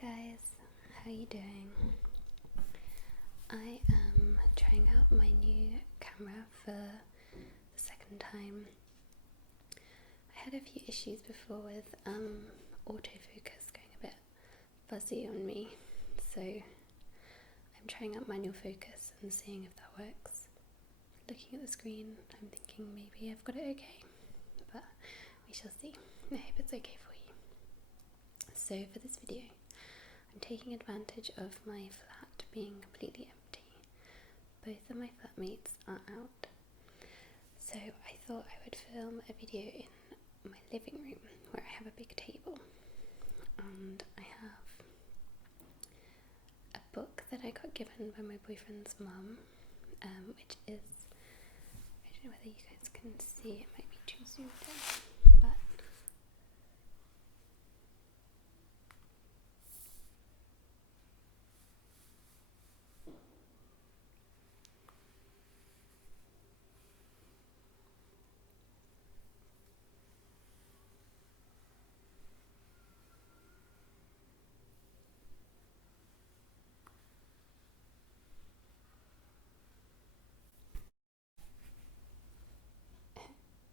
guys, how are you doing? I am trying out my new camera for the second time. I had a few issues before with autofocus going a bit fuzzy on me, so I'm trying out manual focus and seeing if that works. Looking at the screen, I'm thinking maybe I've got it okay, but we shall see. I hope it's okay for you. So for this video, I'm taking advantage of my flat being completely empty. Both of my flatmates are out, so I thought I would film a video in my living room where I have a big table and I have a book that I got given by my boyfriend's mum, which is, I don't know whether you guys can see, it might be too zoomed in, but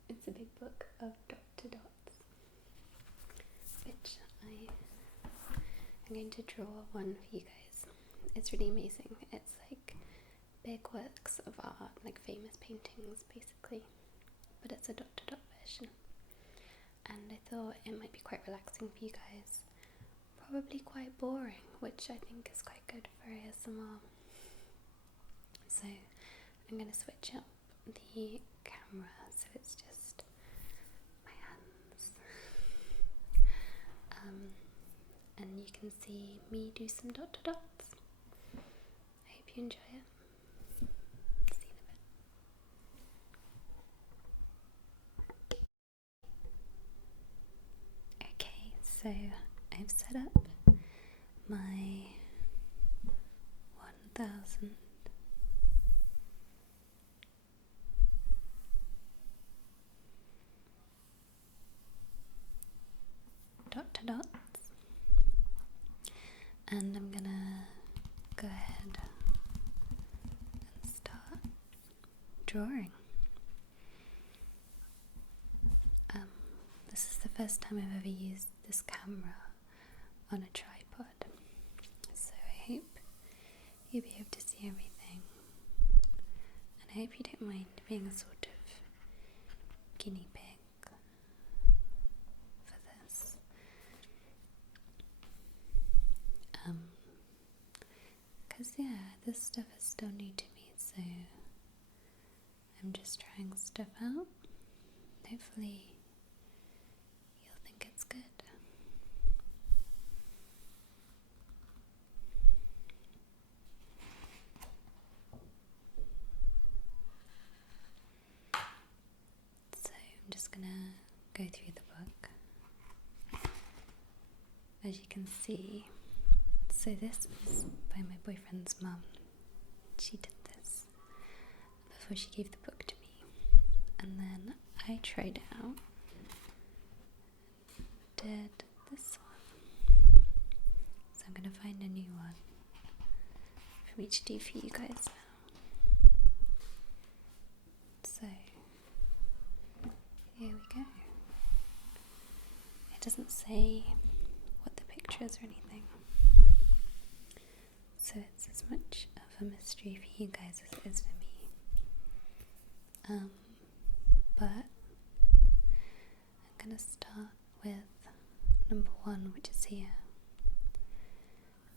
it's a big book of Dr. Dots, which I'm going to draw one for you guys. It's really amazing. It's like big works of art, like famous paintings basically, but it's a Dr. Dot version. And I thought it might be quite relaxing for you guys. Probably quite boring, which I think is quite good for ASMR. So I'm going to switch up the camera so it's just my hands. And you can see me do some Dr. Dots. I hope you enjoy it. See you in a bit. Okay, so I've set up my 1000 Dr. Dots, and I'm gonna go ahead and start drawing. This is the first time I've ever used this camera on a tripod, so I hope you'll be able to see everything, and I hope you don't mind being a sort of guinea pig for this. Because this stuff is still new to me, so I'm just trying stuff out. Hopefully you'll think it's good. So I'm just gonna go through the book. As you can see, so this was by my boyfriend's mum. She did this before she gave the book to me, and then I tried it out, did this one, so I'm going to find a new one for me to do for you guys now. So here we go. It doesn't say what the picture is or anything, so it's as much of a mystery for you guys as it is for me. But I'm gonna start with number 1, which is here,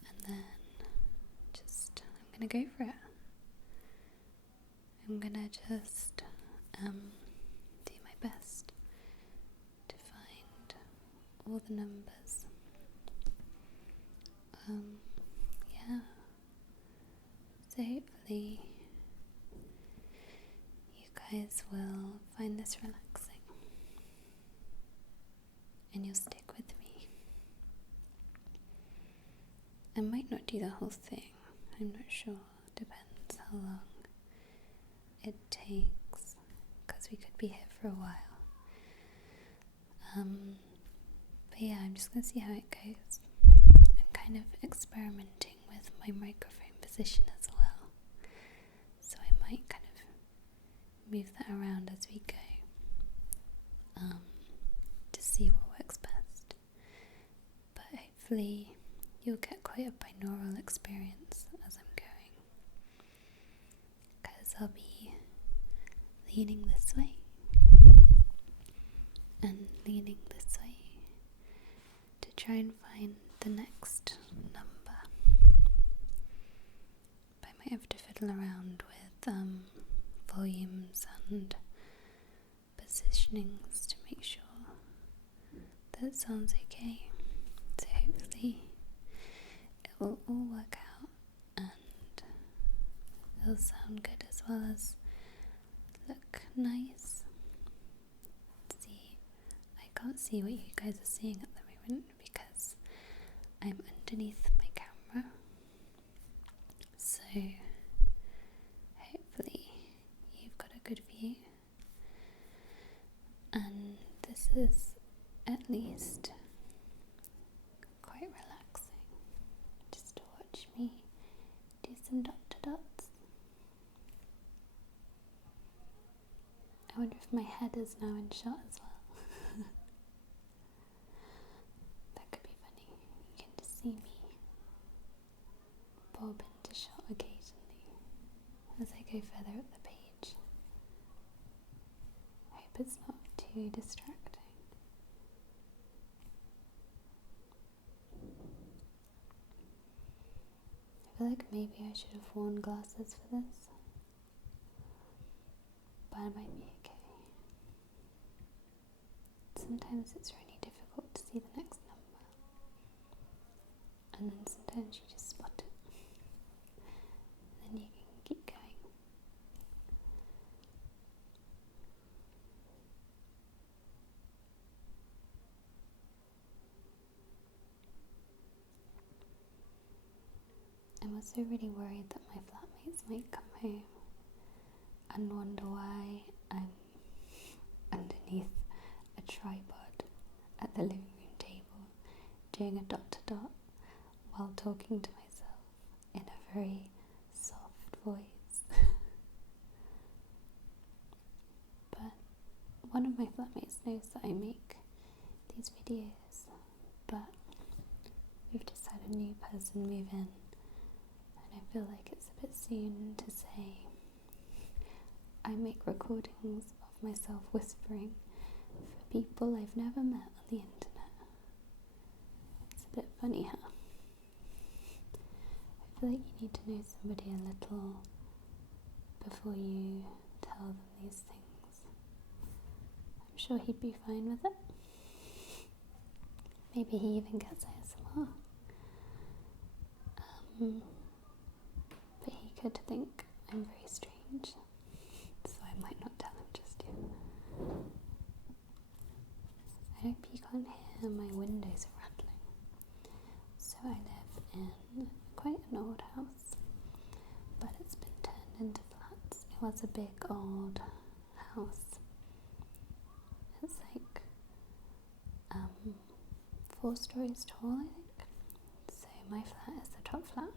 and then I'm gonna go for it. I'm gonna just do my best to find all the numbers. So hopefully you guys will find this relaxing and you'll stick with me. I might not do the whole thing, I'm not sure, depends how long it takes, because we could be here for a while. But yeah, I'm just going to see how it goes. I'm kind of position as well. So I might kind of move that around as we go, to see what works best. But hopefully you'll get quite a binaural experience as I'm going, because I'll be leaning this way and leaning this way to try and find the next number. But I might have to fiddle around with volumes and positionings to make sure that sounds okay. So hopefully it will all work out and it'll sound good as well as look nice. See, I can't see what you guys are seeing at the moment because I'm underneath my camera, so hopefully you've got a good view, and this is at least quite relaxing just to watch me do some dot to dots. I wonder if my head is now in shot as well. That could be funny. You can just see me bob into shot occasionally as I go further up the page. I hope it's not too distracting. I feel like maybe I should have worn glasses for this, but I might be okay. Sometimes it's really difficult to see the next number, and then sometimes you just spot it, and then you can keep going. I'm also really worried that my flatmates might come home and wonder why I'm underneath a tripod at the living room table doing a dot to dot while talking to myself in a very soft voice. But one of my flatmates knows that I make these videos, but we've just had a new person move in, and I feel like it's a bit soon to say I make recordings of myself whispering for people I've never met on the internet. It's a bit funny, huh? I feel like you need to know somebody a little before you tell them these things. I'm sure he'd be fine with it. Maybe he even gets ASMR. But he could think I'm very strange, so I might not tell him just yet. I hope you can't hear my windows rattling. So I live in quite an old house, but it's been turned into flats. It was a big old house. It's like 4 stories tall, I think. So my flat is the top flat,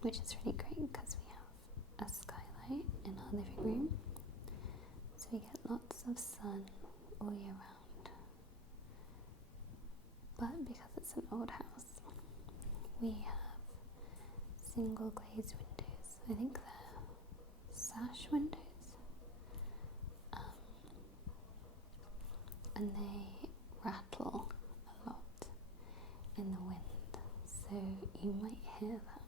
which is really great because we have a skylight in our living room, so we get lots of sun all year round. But because it's an old house, we have single glazed windows. I think they're sash windows, and they rattle a lot in the wind, so you might hear that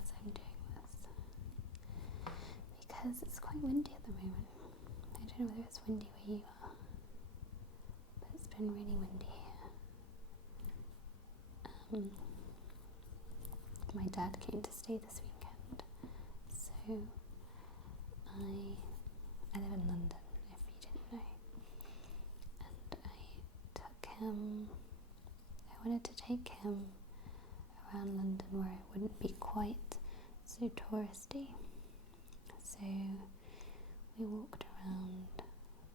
as I'm doing this, because it's quite windy at the moment. I don't know whether it's windy where you are, but it's been really windy here. My dad came to stay this weekend, so I live in London, if you didn't know, and I wanted to take him around London where it wouldn't be quite so touristy. So we walked around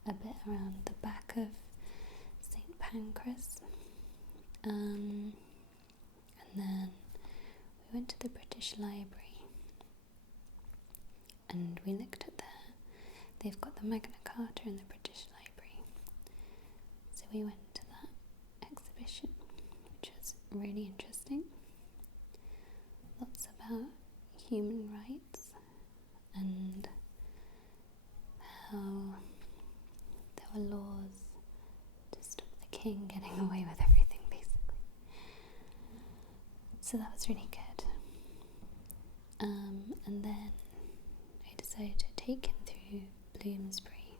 a bit around the back of St Pancras, and then we went to the British Library. And we looked at they've got the Magna Carta in the British Library. So we went to that exhibition, which was really interesting. Lots about human rights and how there were laws to stop the king getting away with everything, basically. So that was really good. And then I decided to take him through Bloomsbury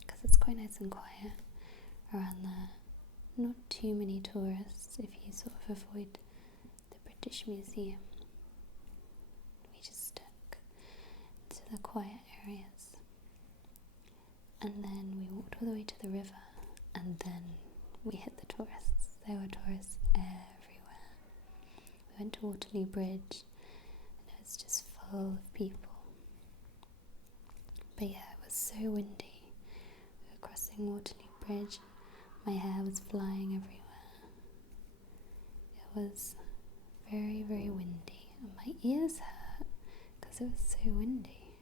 because it's quite nice and quiet around there. Not too many tourists if you sort of avoid the British Museum. We just stuck to the quiet areas. And then we walked all the way to the river, and then we hit the tourists. There were tourists everywhere. We went to Waterloo Bridge, and it was just full of people. But yeah, it was so windy. We were crossing Waterloo Bridge, my hair was flying everywhere. It was very, very windy, and my ears hurt because it was so windy,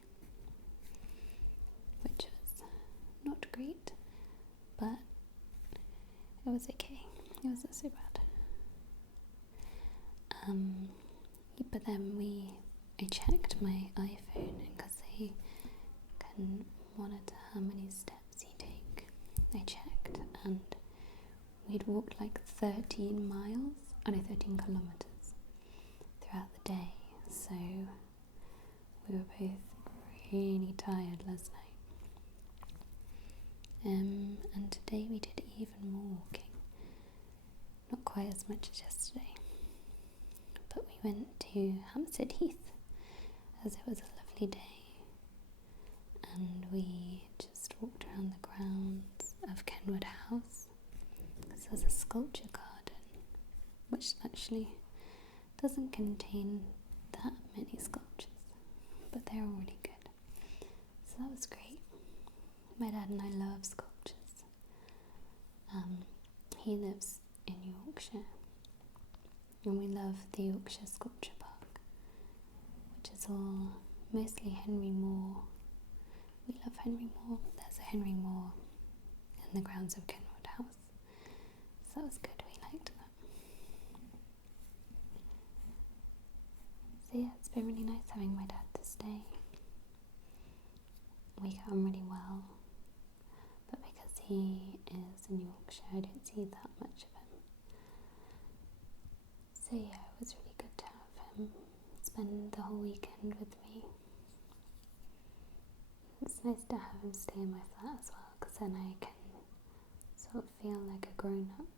which was not great, but it was okay. It wasn't so bad. But then I checked my iPhone, because they can monitor how many steps you take. I checked, and we'd walked like 13 kilometers throughout the day, so we were both really tired last night. And today we did even more walking. Not quite as much as yesterday, but we went to Hampstead Heath as it was a lovely day, and we just walked around the grounds of Kenwood House because there's a sculpture garden which actually doesn't contain that many sculptures, but they're all really good. So that was great. My dad and I love sculptures. He lives in Yorkshire, and we love the Yorkshire Sculpture Park, which is all mostly Henry Moore. We love Henry Moore. There's a Henry Moore in the grounds of Kenwood House, so that was good. We liked that. So yeah, it's been really nice having my dad to stay. We get on really well, but because he is in Yorkshire, I don't see that much of him. So yeah, it was really good to have him spend the whole weekend with me. It's nice to have him stay in my flat as well, because then I can sort of feel like a grown-up,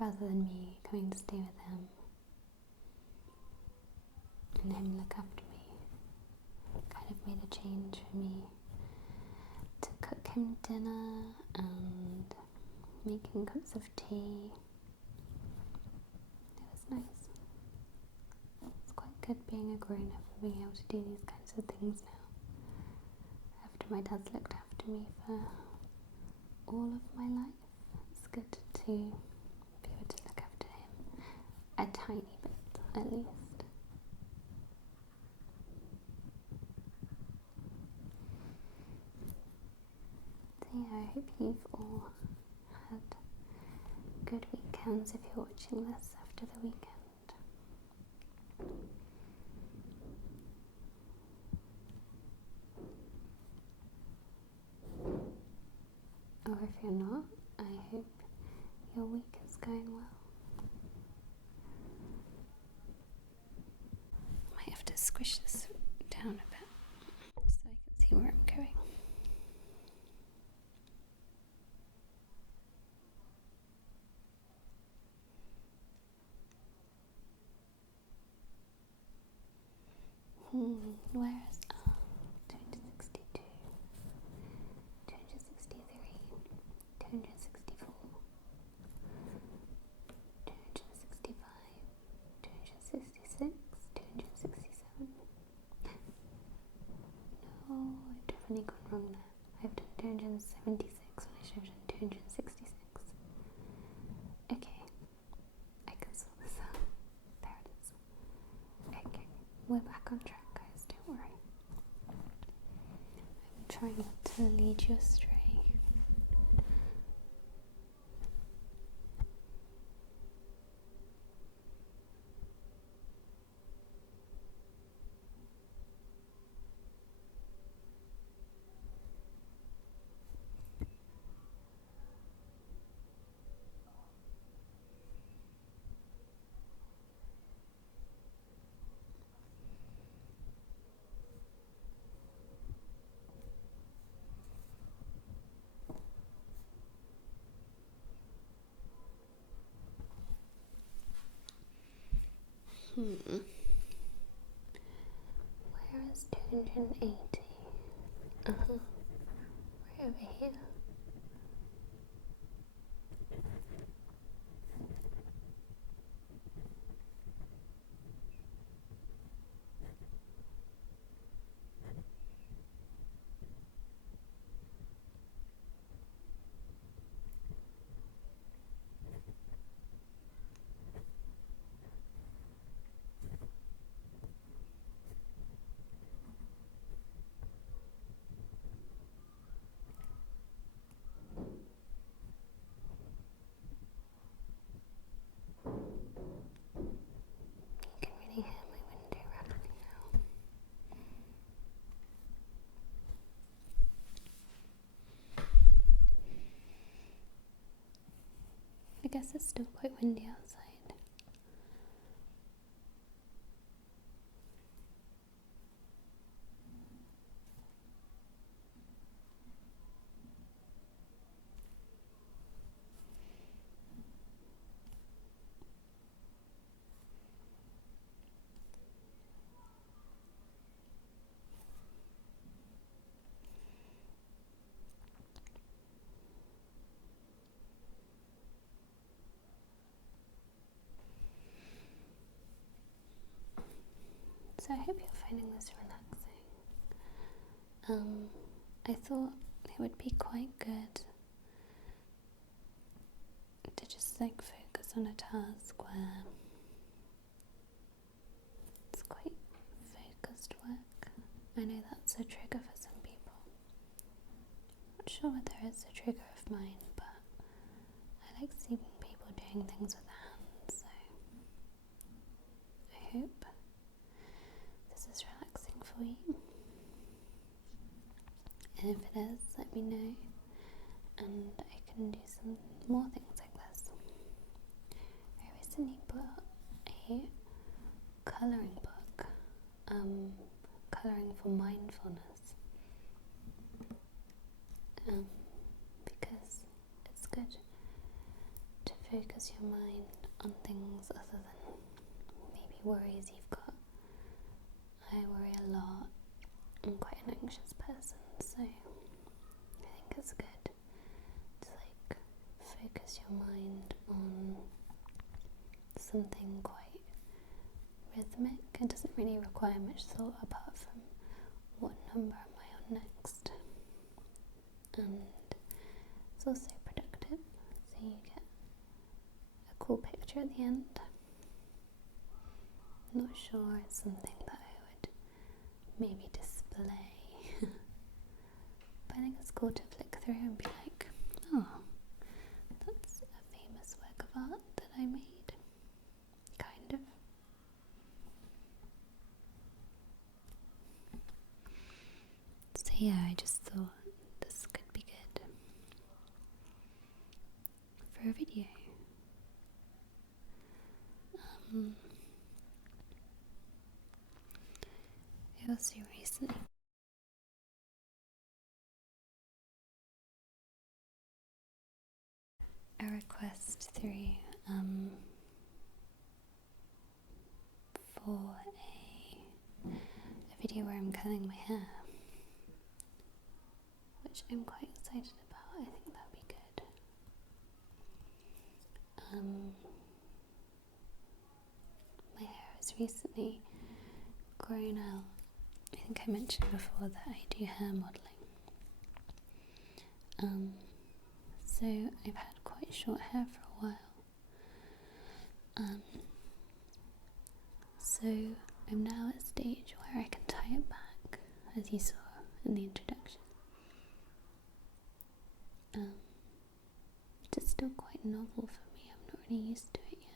rather than me coming to stay with him and him look after me. Kind of made a change for me to cook him dinner and make him cups of tea. It was nice. It's quite good being a grown-up and being able to do these kinds of things now, after my dad's looked after me for all of my life. It's good to be able to look after him a tiny bit, at least. Yeah, I hope you've all had good weekends if you're watching this after the weekend. Or if you're not, I hope your week is going well. I might have to squish this down a bit so I can see where I'm going. Where is 262, 263, 264, 265, 266, 267. No, I've definitely gone wrong there. I've done 276 when I should have done 266. Okay, I can sort this out. There it is. on track, guys, don't worry. I'm trying not to lead you astray. Where is 280? Right over here. You can really hear my window rattling now. I guess it's still quite windy outside. So I hope you're finding this relaxing. I thought it would be quite good to just like focus on a task where it's quite focused work. I know that's a trigger for some people. Not sure whether it's a trigger of mine, but I like seeing people doing things with their hands, so I hope this is relaxing for you. And if it is, let me know, and I can do some more things like this. I recently bought a colouring book, colouring for mindfulness, because it's good to focus your mind on things other than maybe worries you've got. I worry a lot. I'm quite an anxious person, so I think it's good to like focus your mind on something quite rhythmic. It doesn't really require much thought apart from what number am I on next, and it's also productive, so you get a cool picture at the end. I'm not sure it's something that I would maybe display, but I think it's cool to flick through and be like, oh, that's a famous work of art that I made, kind of. So yeah, I just thought this could be good for a video. I also recently a request through for a video where I'm curling my hair, which I'm quite excited about. I think that'd be good. My hair has recently grown out. I think I mentioned before that I do hair modelling. So I've had quite short hair for a while. So I'm now at a stage where as you saw in the introduction. It's still quite novel for me. I'm not really used to it yet.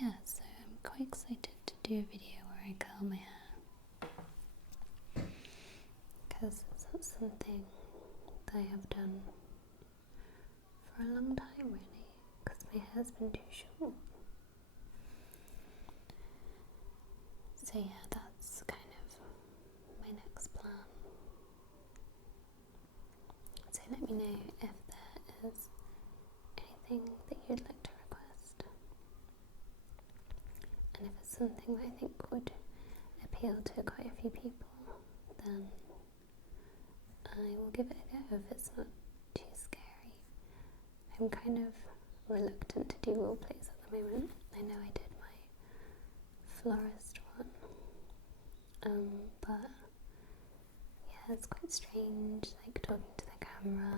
Yeah, so I'm quite excited to do a video where I curl my hair, because it's not something that I have done for a long time really, because my hair's been too short. So yeah, that's kind of my next plan. So let me know if there is anything that you'd like to request, and if it's something that I think would appeal to quite a few people, then I will give it a go if it's not too scary. I'm kind of reluctant to do role plays at the moment. I know I did my florist one, but yeah, it's quite strange, like talking to the camera,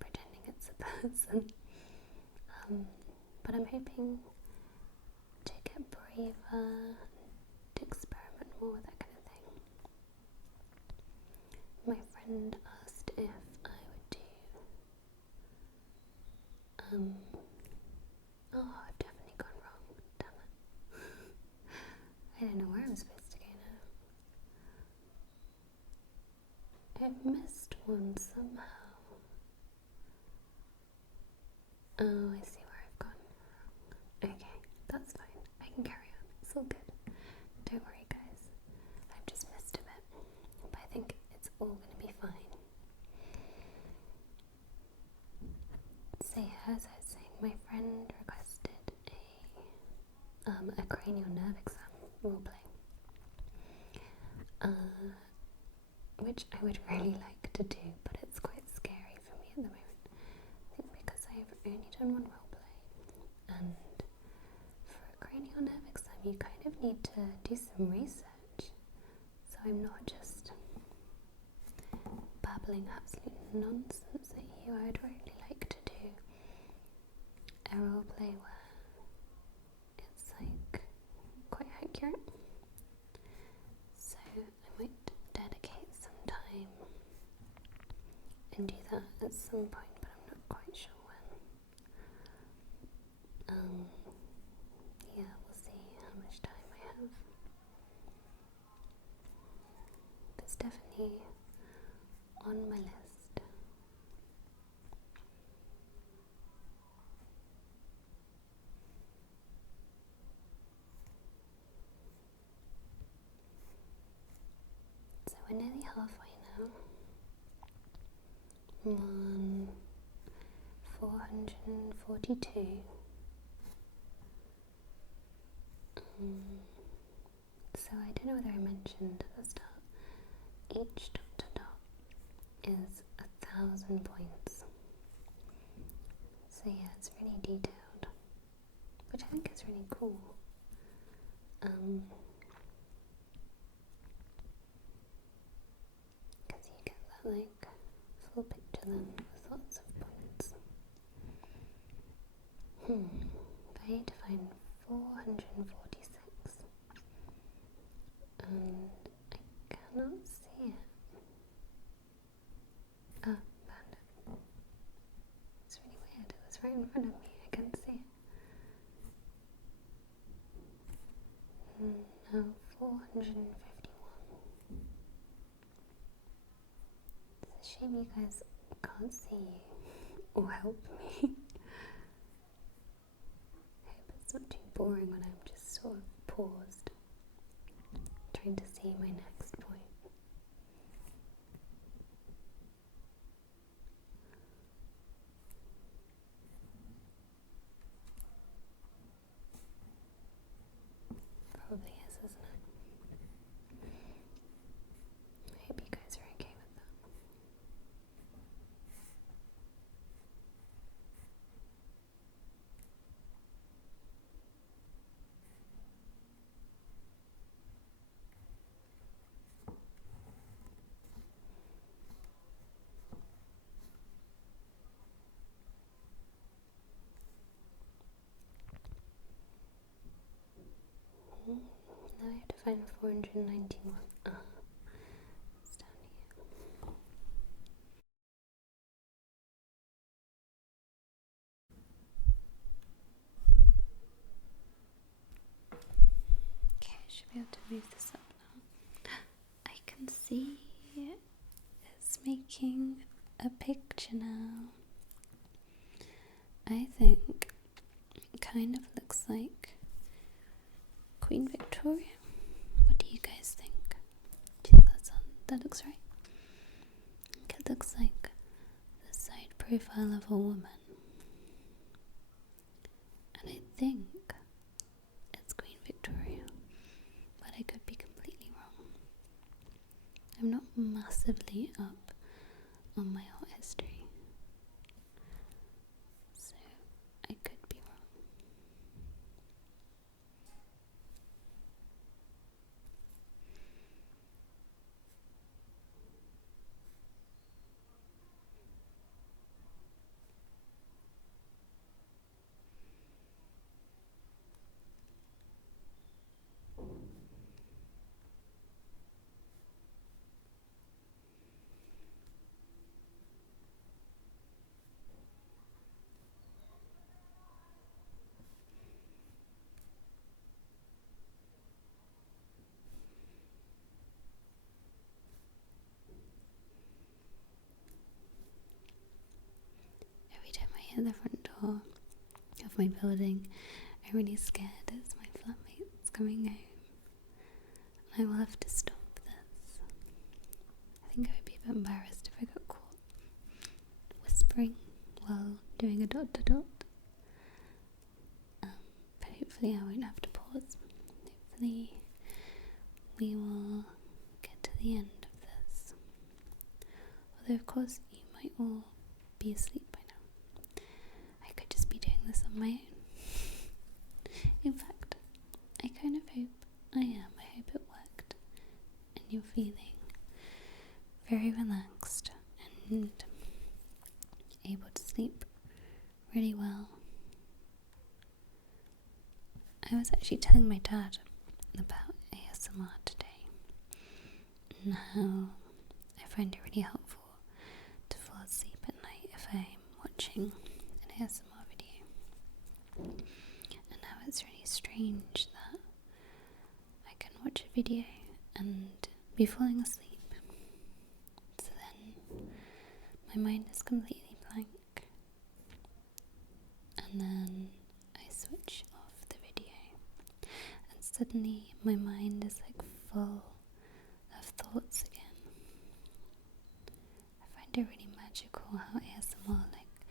pretending it's a person. But I'm hoping to get braver, to experiment more with that kind of thing. My friend asked if I would do oh, I've definitely gone wrong, damn it. I don't know where I'm supposed to go now. I've missed one somehow. Oh, I see where I've gone wrong. Okay, that's fine. I can carry on. It's all good. Don't worry, guys. I've just missed a bit, but I think it's all going to be fine. So yeah, as I was saying, my friend requested a cranial nerve exam roleplay, which I would really like to do, but it's quite scary for me at the moment. I think because I've only done one roleplay, and for a cranial nerve exam you kind of need to do some research, so I'm not just babbling absolute nonsense at you. I would really like to do a roleplay where it's like quite accurate, so I might dedicate some time and do that at some point, but I'm not quite sure when. Yeah, we'll see how much time I have. It's definitely on my list. So we're nearly halfway now. I'm on 442. So I don't know whether I mentioned at the start, each Dr. Dot is 1,000 points. So yeah, it's really detailed, which I think is really cool. Because you get that like full picture then with lots of points. I need to find 446, and I cannot see it. Ah, found it. It's really weird, it was right in front of me, I couldn't see it. Now 451. It's a shame you guys can't see or help me. I hope it's not too boring when I'm just sort of paused, trying to see my next point. Probably is, isn't it? I hope you guys are okay with that. find 491. It's down here. Okay, I should be able to move this up now. I can see it's making a picture now. I think it kind of looks like Queen Victoria. What do you guys think? Do you think that looks right? I think it looks like the side profile of a woman. And I think it's Queen Victoria, but I could be completely wrong. I'm not massively up on my art history, so I could be wrong. Every time I hit the front door of my building, I'm really scared it's my flatmates coming home. I will have to stop this. I think I would be a bit embarrassed if I got caught whispering while doing a dot to dot. But hopefully I won't have to pause. Hopefully we will get to the end of this. Although of course you might all be asleep by now. I could just be doing this on my own. In fact, I kind of hope I am. I hope it worked and you're feeling very relaxed and able to sleep really well. I was actually telling my dad about ASMR today and how I find it really helpful to fall asleep at night if I'm watching an ASMR video, and how it's really strange that I can watch a video and be falling asleep, so then my mind is completely blank, and then I switch off the video and suddenly my mind is like full of thoughts again. I find it really magical how ASMR like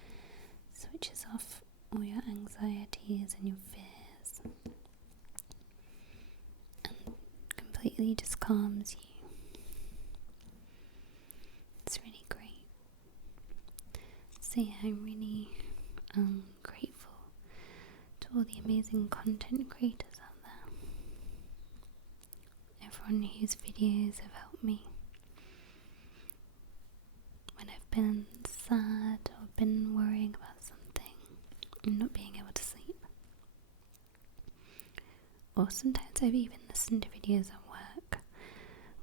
switches off all your anxieties and your fears and completely just calms you. It's really great. So yeah, I'm really grateful to all the amazing content creators out there. Everyone whose videos have helped me when I've been sad or been worrying about something and not being able to sleep. Or sometimes I've even listened to videos at work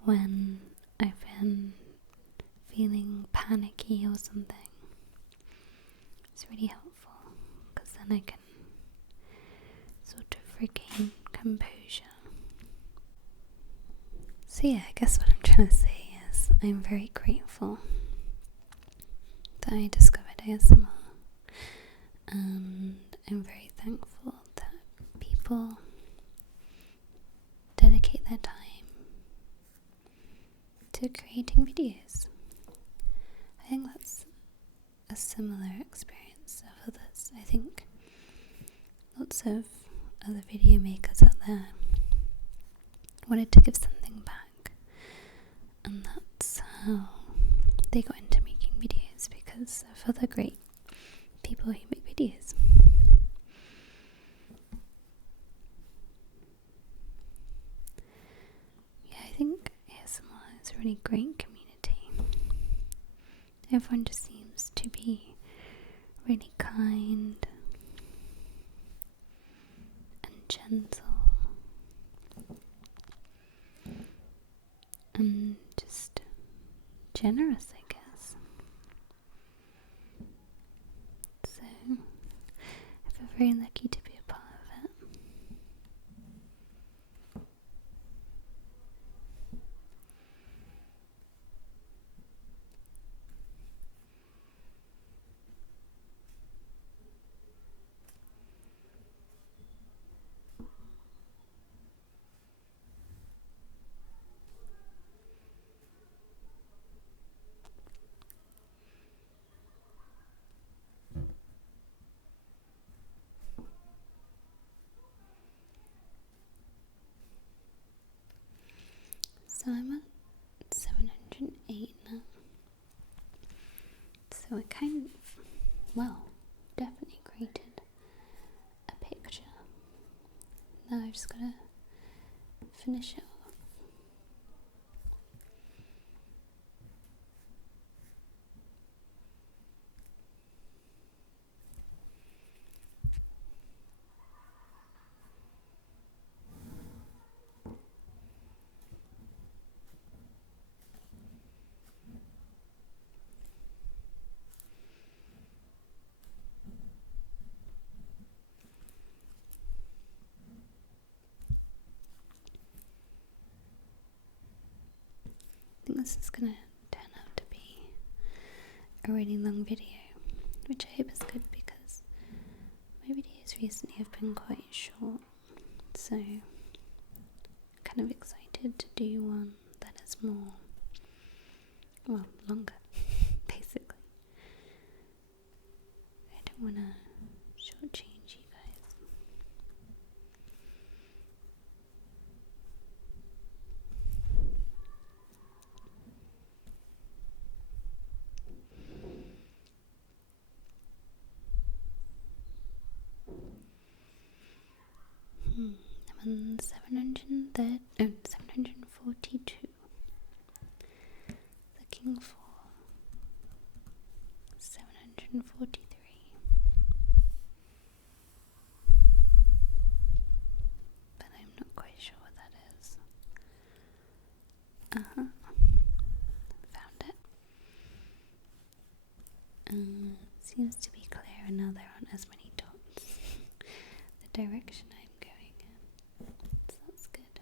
when I've been feeling panicky or something. It's really helpful because then I can sort of regain composure. So yeah, I guess what I'm trying to say is I'm very grateful that I discovered ASMR, and I'm very thankful that people dedicate their time to creating videos. I think that's a similar experience of others. I think lots of other video makers out there wanted to give something back, and that's how they got into making videos, because of other great people who make videos. Yeah, I think ASMR is a really great community. Everyone just seems to be really kind and gentle. just generous, I guess. So I feel very lucky to be a part of it. So I'm at 708 now. So I kind of, well, definitely created a picture. Now I've just got to finish it off. I think this is going to turn out to be a really long video, which I hope is good because my videos recently have been quite short, so I'm kind of excited to do one that is more, well, longer, basically. I don't want to shortchange you guys. I'm on 742. Looking for 743. But I'm not quite sure what that is. Found it. Seems to be clearer now there aren't as many dots. The direction I'm going in. So that's good.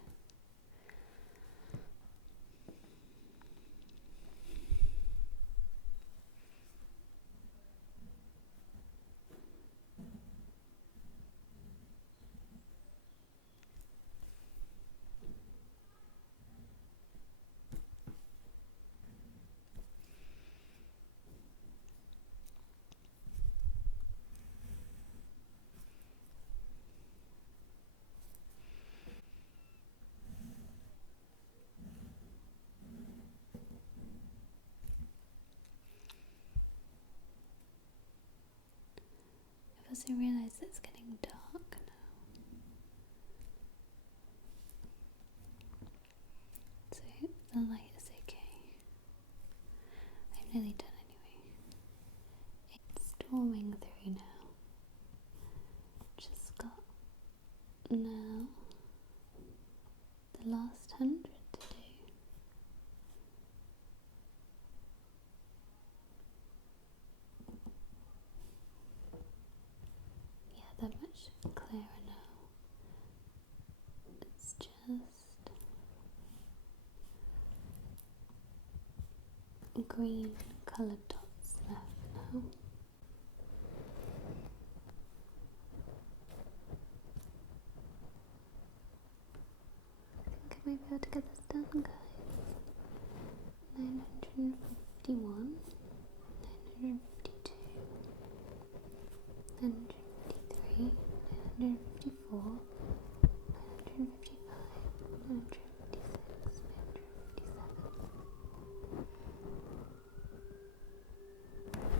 I've also realised it's getting dark now. So I hope the light is okay. I'm nearly done anyway. It's storming through now. Just got now the last 100 to do. Yeah, they're much clearer now. It's just green coloured dots left now. I think I might be able to get this done, guys. 951, 952, 953, 954, 955, 956, 957.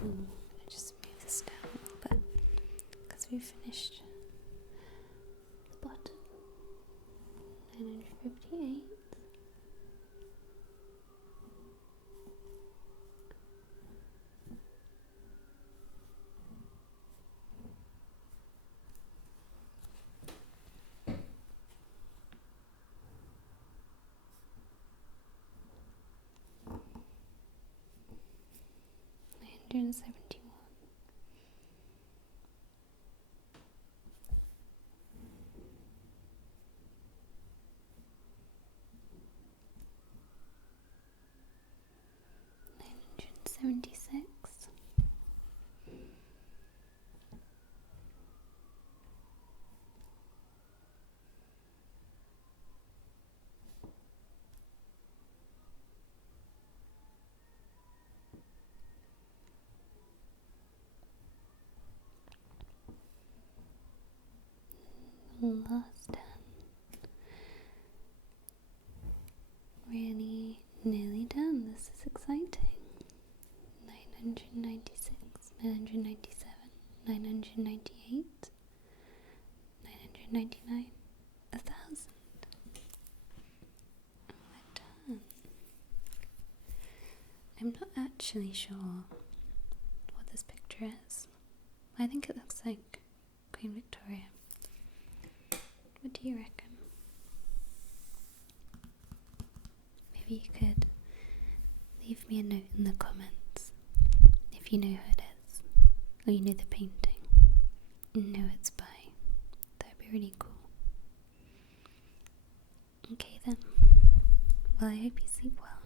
I just move this down a little bit because we finished the bottom. 958. 971. $976. Last 10. Really nearly done. This is exciting. 996, 997, 998, 999, 1,000. We're done. I'm not actually sure what this picture is. I think it looks like Queen Victoria. What do you reckon? Maybe you could leave me a note in the comments if you know who it is, or you know the painting, and know it's by. That'd be really cool. Okay then. Well, I hope you sleep well.